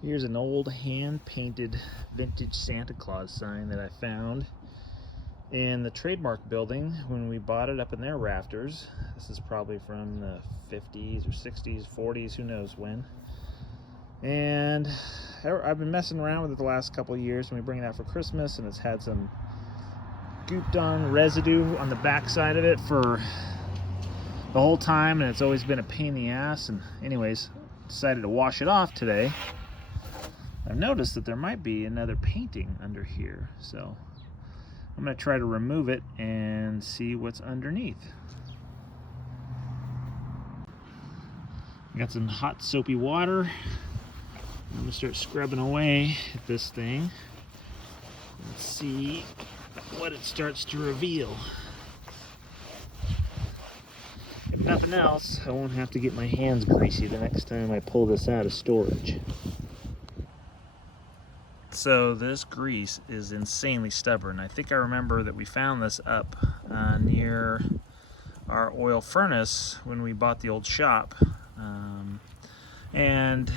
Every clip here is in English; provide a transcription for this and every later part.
Here's an old hand-painted vintage Santa Claus sign that I found in the Trademark building when we bought it up in their rafters. This is probably from the 50s or 60s, 40s, who knows when. And I've been messing around with it the last couple of years, and we bring it out for Christmas, and it's had some gooped on residue on the back side of it for the whole time, and it's always been a pain in the ass. And anyways, decided to wash it off today. I've noticed that there might be another painting under here, so I'm going to try to remove it and see what's underneath. I got some hot soapy water. I'm going to start scrubbing away at this thing. Let's see what it starts to reveal. If nothing else, I won't have to get my hands greasy the next time I pull this out of storage. So this grease is insanely stubborn. I think I remember that we found this up near our oil furnace when we bought the old shop. And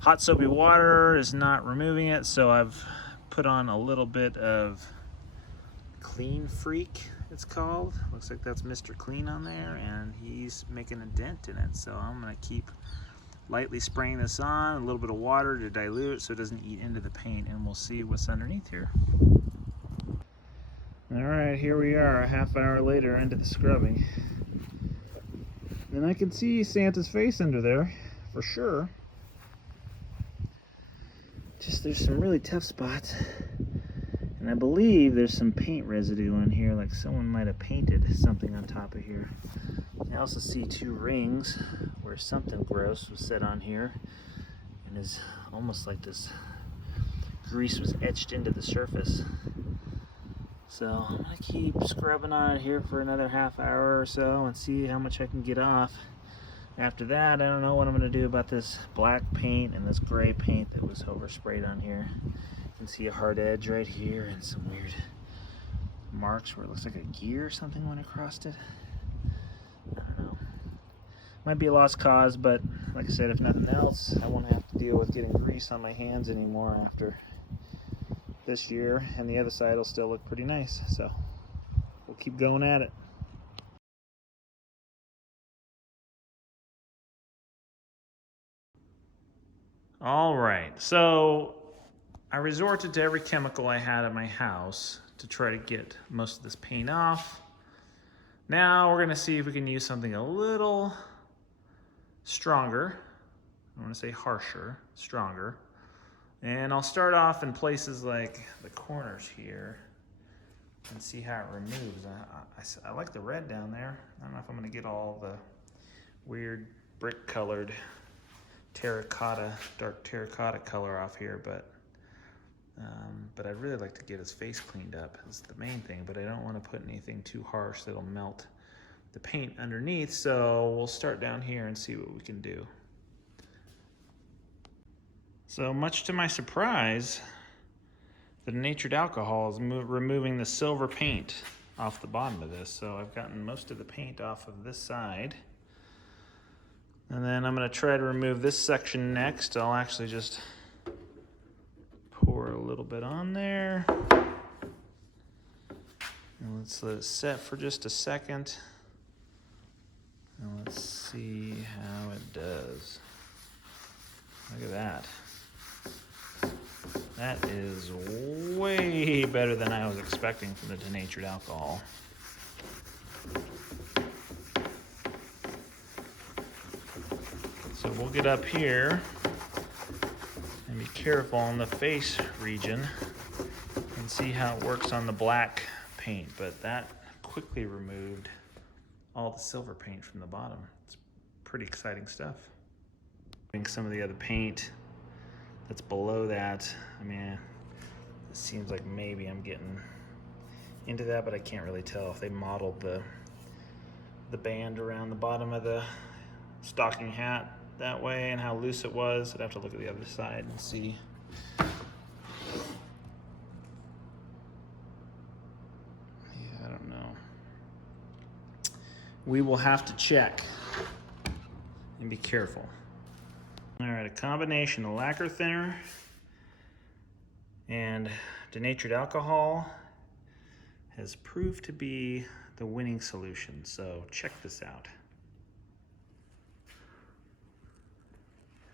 hot soapy water is not removing it, so I've put on a little bit of Clean Freak, it's called. Looks like that's Mr. Clean on there, and he's making a dent in it. So I'm gonna keep lightly spraying this on, a little bit of water to dilute it so it doesn't eat into the paint, and we'll see what's underneath here. Alright, here we are, a half hour later into the scrubbing. And I can see Santa's face under there, for sure. Just there's some really tough spots. And I believe there's some paint residue on here, like someone might have painted something on top of here. I also see two rings where something gross was set on here, and is almost like this grease was etched into the surface. So I'm gonna keep scrubbing on it here for another half hour or so and see how much I can get off. After that, I don't know what I'm gonna do about this black paint and this gray paint that was oversprayed on here. You can see a hard edge right here and some weird marks where it looks like a gear or something went across it. I don't know. Might be a lost cause, but like I said, if nothing else, I won't have to deal with getting grease on my hands anymore after this year, and the other side will still look pretty nice. So we'll keep going at it. All right, so I resorted to every chemical I had at my house to try to get most of this paint off. Now we're gonna see if we can use something a little stronger. I want to say harsher, stronger. And I'll start off in places like the corners here and see how it removes. I like the red down there. I don't know if I'm gonna get all the weird brick colored terracotta, dark terracotta color off here, but I'd really like to get his face cleaned up. That's the main thing, but I don't want to put anything too harsh that'll melt the paint underneath, so we'll start down here and see what we can do. So much to my surprise, the denatured alcohol is removing the silver paint off the bottom of this, so I've gotten most of the paint off of this side. And then I'm going to try to remove this section next. I'll actually just pour a little bit on there. And let's let it set for just a second. And let's see how it does. Look at that. That is way better than I was expecting from the denatured alcohol. So we'll get up here and be careful on the face region and see how it works on the black paint, but that quickly removed all the silver paint from the bottom. It's pretty exciting stuff. Some of the other paint that's below that, I mean, it seems like maybe I'm getting into that, but I can't really tell if they modeled the band around the bottom of the stocking hat that way and how loose it was. I'd have to look at the other side and see. Yeah, I don't know. We will have to check and be careful. All right, a combination of lacquer thinner and denatured alcohol has proved to be the winning solution. So check this out.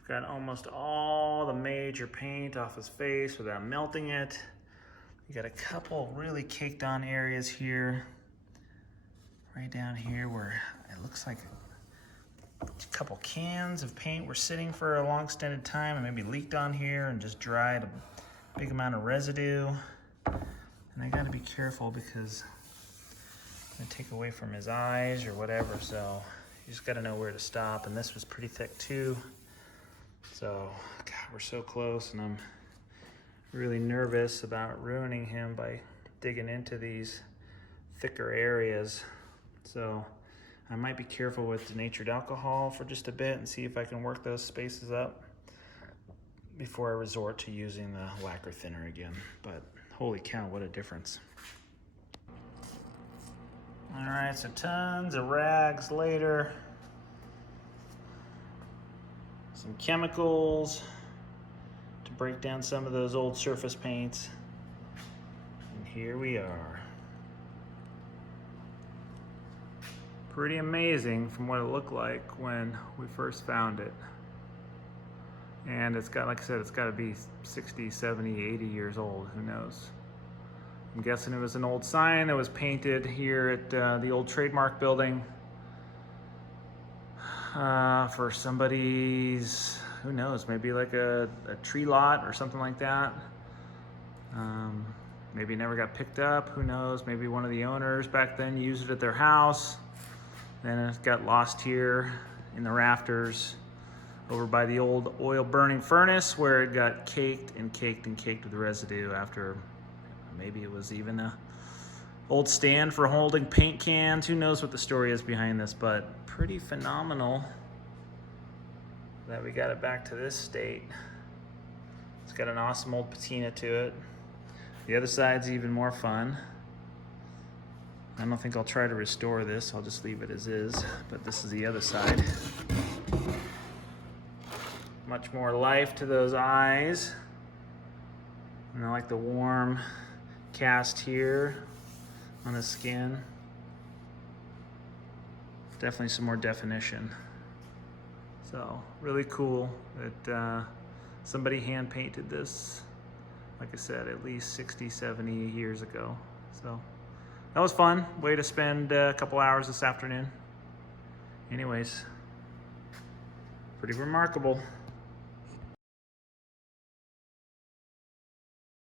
Got almost all the major paint off his face without melting it. You got a couple really caked on areas here. Right down here where it looks like a couple cans of paint were sitting for a long extended time and maybe leaked on here and just dried a big amount of residue. And I gotta be careful because I'm gonna take away from his eyes or whatever, so you just gotta know where to stop. And this was pretty thick too. So, God, we're so close, and I'm really nervous about ruining him by digging into these thicker areas. So I might be careful with denatured alcohol for just a bit and see if I can work those spaces up before I resort to using the lacquer thinner again. But holy cow, what a difference. All right, so tons of rags later. Some chemicals to break down some of those old surface paints. And here we are. Pretty amazing from what it looked like when we first found it. And it's got, like I said, it's got to be 60, 70, 80 years old, who knows. I'm guessing it was an old sign that was painted here at the old Trademark building for somebody's, who knows, maybe like a tree lot or something like that. Maybe it never got picked up, who knows. Maybe one of the owners back then used it at their house. Then it got lost here in the rafters over by the old oil burning furnace where it got caked and caked and caked with residue after maybe it was even a old stand for holding paint cans. Who knows what the story is behind this, but pretty phenomenal that we got it back to this state. It's got an awesome old patina to it. The other side's even more fun. I don't think I'll try to restore this. I'll just leave it as is, but this is the other side. Much more life to those eyes. And I like the warm cast here on the skin. Definitely some more definition. So really cool that somebody hand painted this, like I said, at least 60, 70 years ago. So that was fun. Way to spend a couple hours this afternoon. Anyways, pretty remarkable.